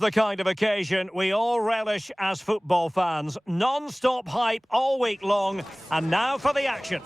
The kind of occasion we all relish as football fans. Non-stop hype all week long, and now for the action.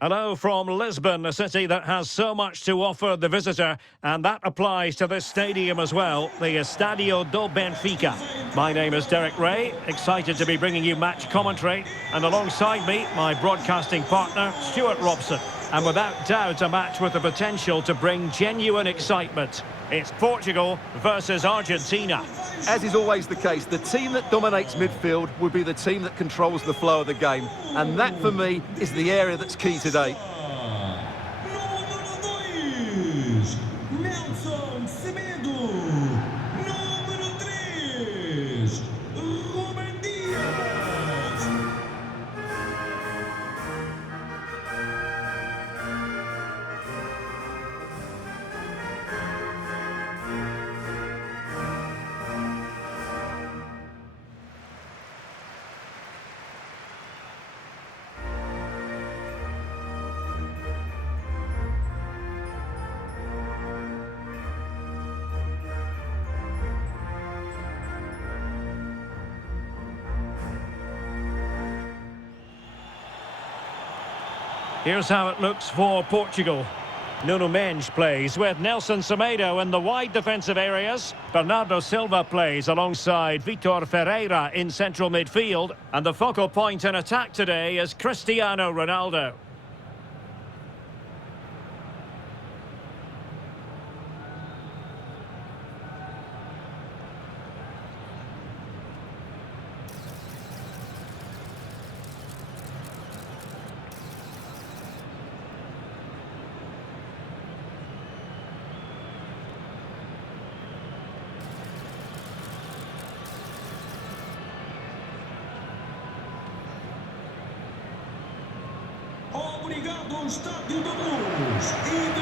Hello from Lisbon, a city that has so much to offer the visitor, and that applies to this stadium as well, the Estadio do Benfica. My name is Derek Ray, excited to be bringing you match commentary, and alongside me, my broadcasting partner, Stuart Robson. And without doubt, a match with the potential to bring genuine excitement. It's Portugal versus Argentina. As is always the case, the team that dominates midfield will be the team that controls the flow of the game. And that, for me, is the area that's key today. Here's how it looks for Portugal. Nuno Mendes plays with Nelson Semedo in the wide defensive areas. Bernardo Silva plays alongside Vitor Ferreira in central midfield. And the focal point in attack today is Cristiano Ronaldo.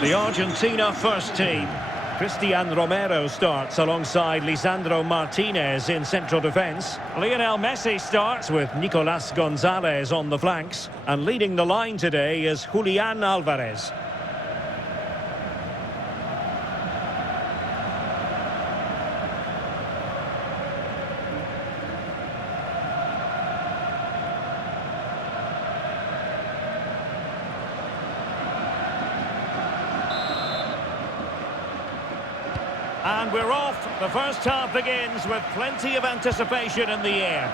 The Argentina first team. Cristiano Romero starts alongside Lisandro Martinez in central defence. Lionel Messi starts with Nicolas Gonzalez on the flanks. And leading the line today is Julian Alvarez. And we're off. The first half begins with plenty of anticipation in the air.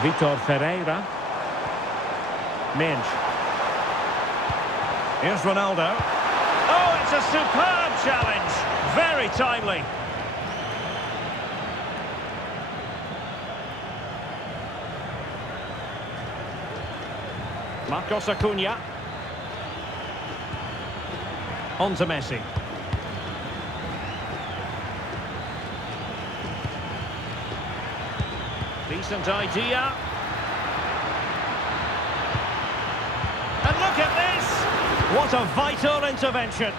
Vitor Ferreira. Mendes. Here's Ronaldo. Oh, it's a superb challenge. Very timely. Marcos Acuna. On to Messi. Decent idea. And look at this! What a vital intervention.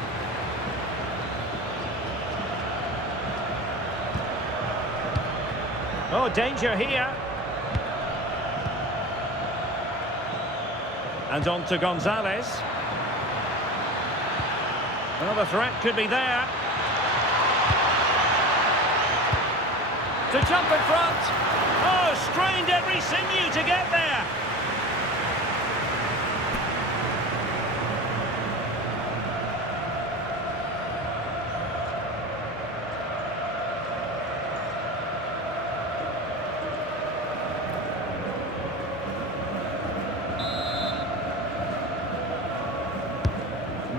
Oh, danger here. And on to Gonzalez. Well, the threat could be there. To jump in front. Oh, strained every sinew to get there.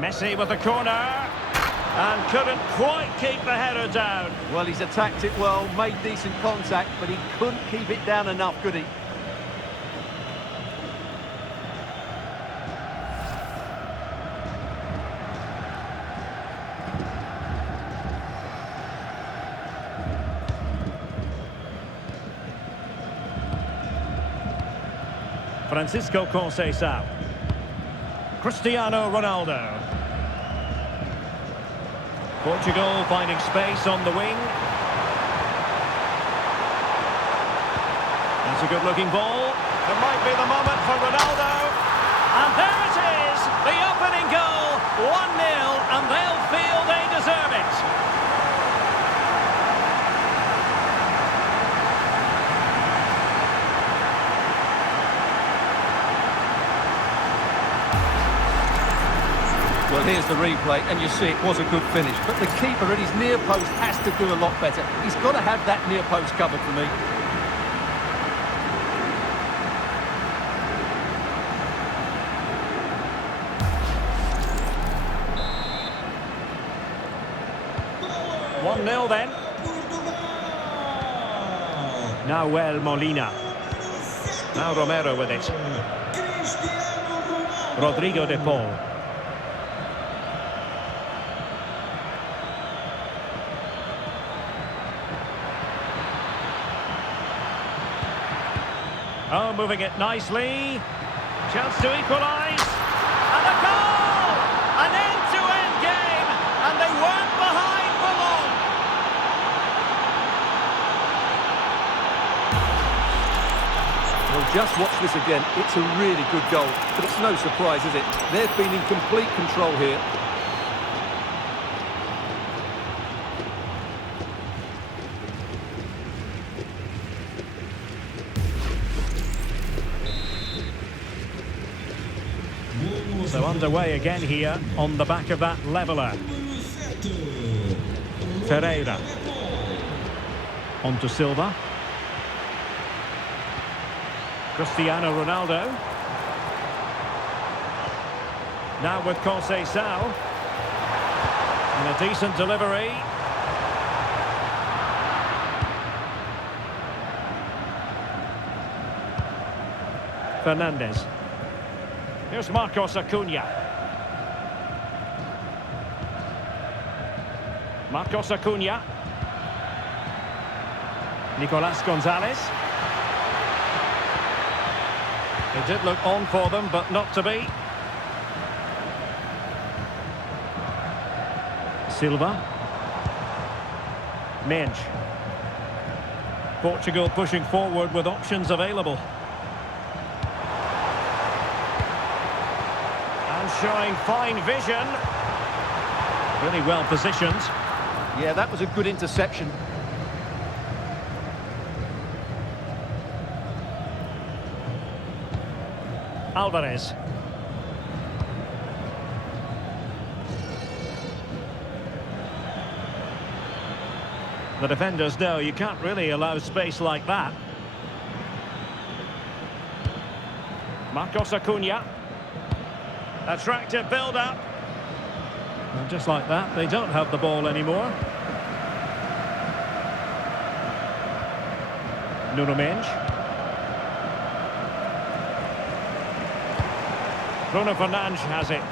Messi with the corner, and couldn't quite keep the header down. Well, he's attacked it well, made decent contact, but he couldn't keep it down enough, could he? Francisco Conceição. Cristiano Ronaldo. Portugal finding space on the wing. It's a good-looking ball. It might be the moment for Ronaldo. And there it is, the opening goal. 1-0, and they'll feel they deserve it. Well, here's the replay, and you see it was a good finish. But the keeper at his near post has to do a lot better. He's got to have that near post covered for me. One 0 then. Now Molina. Now Romero with it. Rodrigo de Paul. Oh, moving it nicely. Chance to equalise. And a goal! An end-to-end game. And they weren't behind for long. Well, just watch this again. It's a really good goal. But it's no surprise, is it? They've been in complete control here. So underway again here on the back of that leveller. Ferreira. On to Silva. Cristiano Ronaldo. Now with Conceição. And a decent delivery. Fernandes. Here's Marcos Acuna. Marcos Acuna. Nicolas Gonzalez. It did look on for them, but not to be. Silva. Menj. Portugal pushing forward with options available. Showing fine vision. Really well positioned. Yeah, that was a good interception. Alvarez. The defenders know you can't really allow space like that. Marcos Acuna. Attractive build-up. And just like that, they don't have the ball anymore. Nuno Mendes. Bruno Fernandes has it.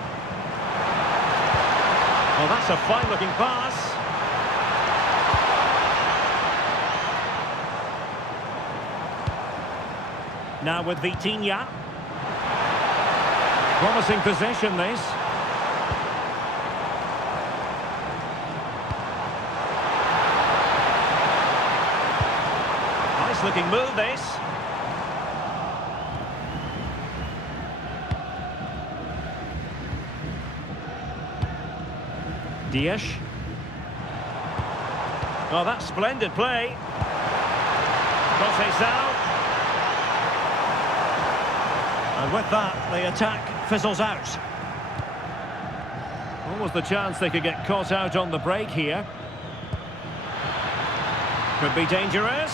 Well, that's a fine-looking pass. Now with Vitinha. Promising possession, this. Nice looking move, this. Dias. Oh, that's splendid play. Conceição. And with that, the attack fizzles out. What was the chance they could get caught out on the break here? Could be dangerous.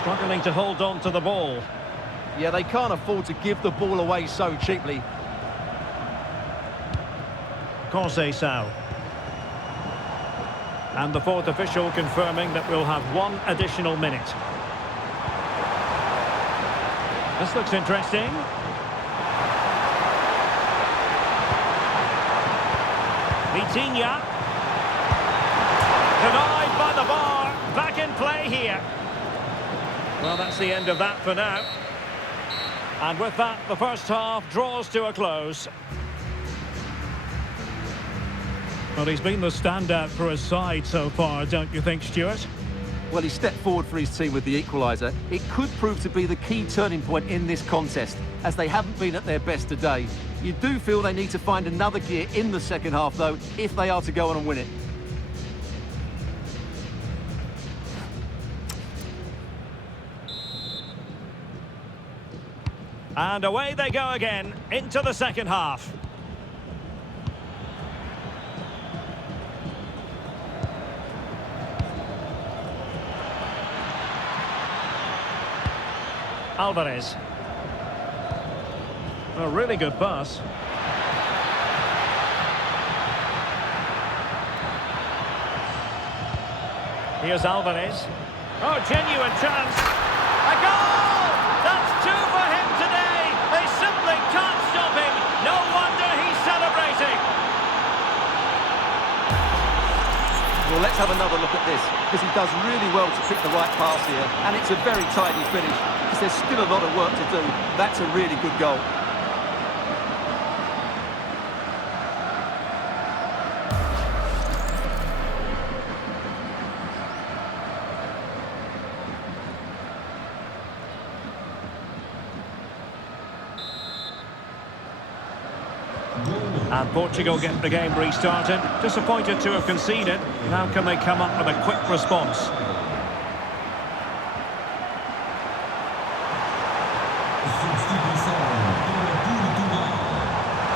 Struggling to hold on to the ball. Yeah, they can't afford to give the ball away so cheaply. Conceição. And the fourth official confirming that we'll have one additional minute. This looks interesting. Vitinha. Denied by the bar. Back in play here. Well, that's the end of that for now. And with that, the first half draws to a close. Well, he's been the standout for his side so far, don't you think, Stuart? Well, he stepped forward for his team with the equaliser. It could prove to be the key turning point in this contest, as they haven't been at their best today. You do feel they need to find another gear in the second half, though, if they are to go on and win it. And away they go again, into the second half. Alvarez. A really good pass. Here's Alvarez. Oh, genuine chance. A goal! That's two for him today. They simply can't stop him. No wonder he's celebrating. Well, let's have another look at this, because he does really well to pick the right pass here, and it's a very tidy finish, because there's still a lot of work to do. That's a really good goal. And Portugal get the game restarted. Disappointed to have conceded. How can they come up with a quick response?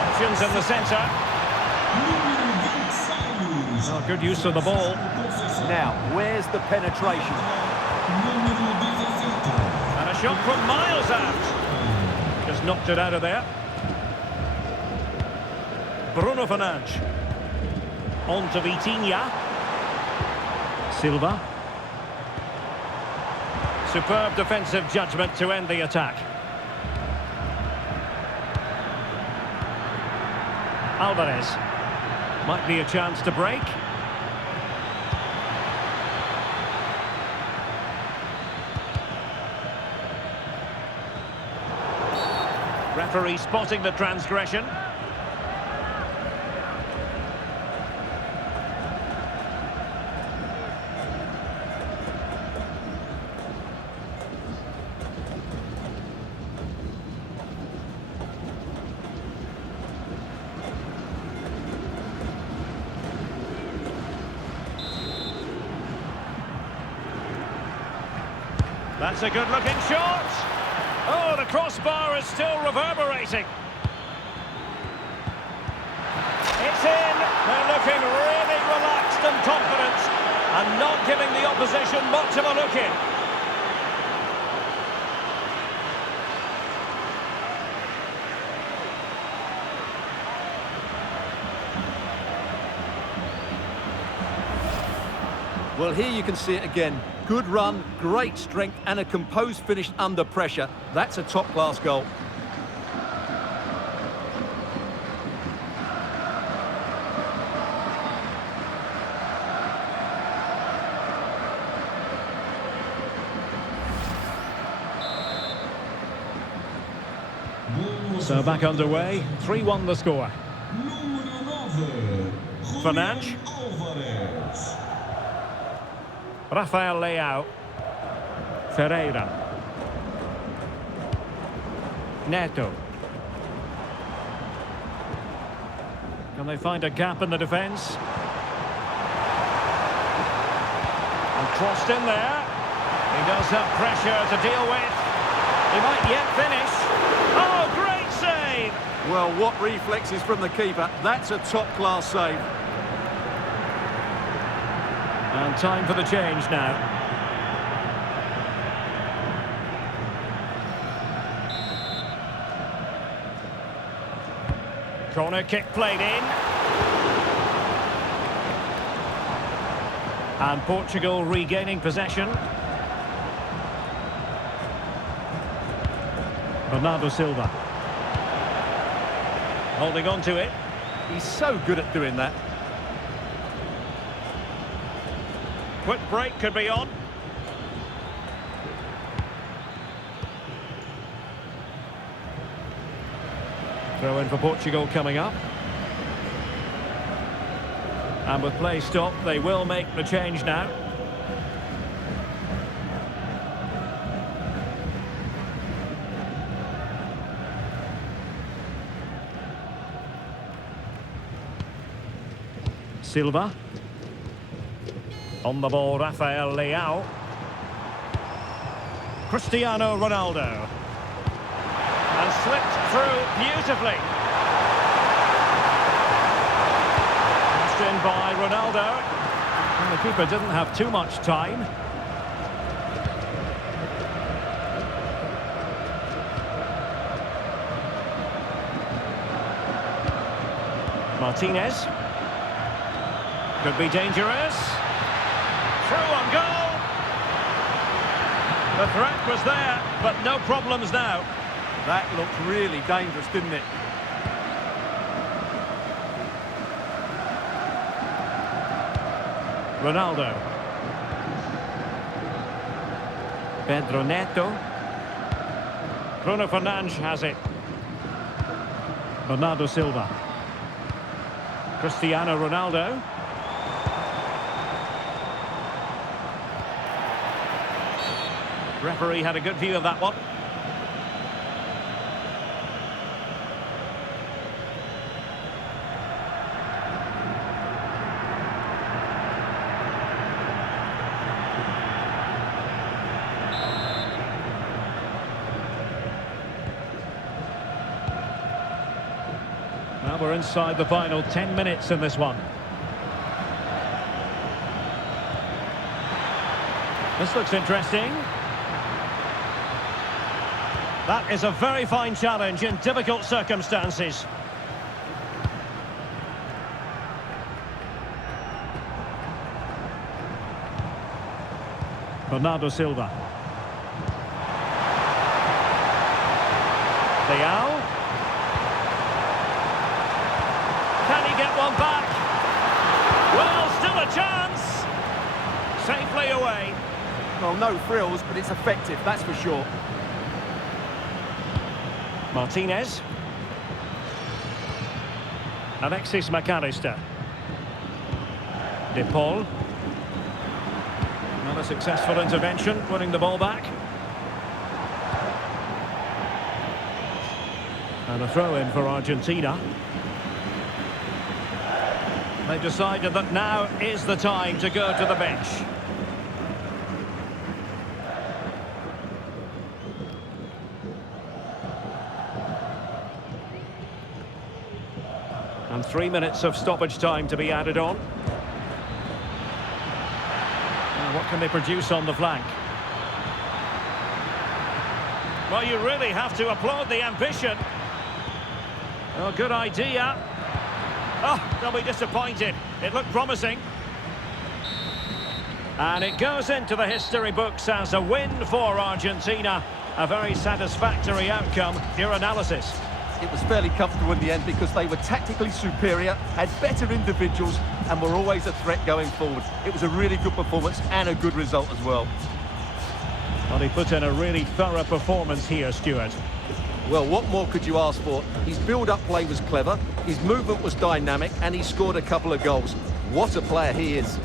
Options in the centre. Oh, good use of the ball. Now, where's the penetration? And a shot from miles out. Just knocked it out of there. Bruno Fernandes. On to Vitinha. Silva. Superb defensive judgment to end the attack. Alvarez. Might be a chance to break. Referee spotting the transgression. That's a good-looking shot. Oh, the crossbar is still reverberating. It's in. They're looking really relaxed and confident and not giving the opposition much of a look in. Well, here you can see it again. Good run, great strength, and a composed finish under pressure. That's a top-class goal. So back underway, 3-1 the score. Fernandes. Rafael Leao. Ferreira. Neto. Can they find a gap in the defence? And crossed in there. He does have pressure to deal with. He might yet finish. Oh, great save! Well, what reflexes from the keeper. That's a top-class save. And time for the change now. Corner kick played in. And Portugal regaining possession. Bernardo Silva. Holding on to it. He's so good at doing that. Quick break could be on. Throw in for Portugal coming up. And with play stopped, they will make the change now. Silva. On the ball, Rafael Leao. Cristiano Ronaldo. And slipped through beautifully. Passed in by Ronaldo. And the keeper didn't have too much time. Martinez. Could be dangerous. Through on goal. The threat was there, but no problems now. That looked really dangerous, didn't it? Ronaldo. Pedro Neto. Bruno Fernandes has it. Bernardo Silva. Cristiano Ronaldo. Referee had a good view of that one. Now we're inside the final 10 minutes in this one. This looks interesting. That is a very fine challenge in difficult circumstances. Bernardo Silva. Leao. Can he get one back? Well, still a chance. Safely away. Well, no frills, but it's effective, that's for sure. Martinez. Alexis McAllister. De Paul. Another successful intervention, winning the ball back. And a throw-in for Argentina. They've decided that now is the time to go to the bench. And 3 minutes of stoppage time to be added on. Now, what can they produce on the flank? Well, you really have to applaud the ambition. Oh, good idea. Oh, they'll be disappointed. It looked promising. And it goes into the history books as a win for Argentina. A very satisfactory outcome. Your analysis? It was fairly comfortable in the end because they were tactically superior, had better individuals, and were always a threat going forward. It was a really good performance and a good result as well. Well, he put in a really thorough performance here, Stuart. Well, what more could you ask for? His build-up play was clever, his movement was dynamic, and he scored a couple of goals. What a player he is.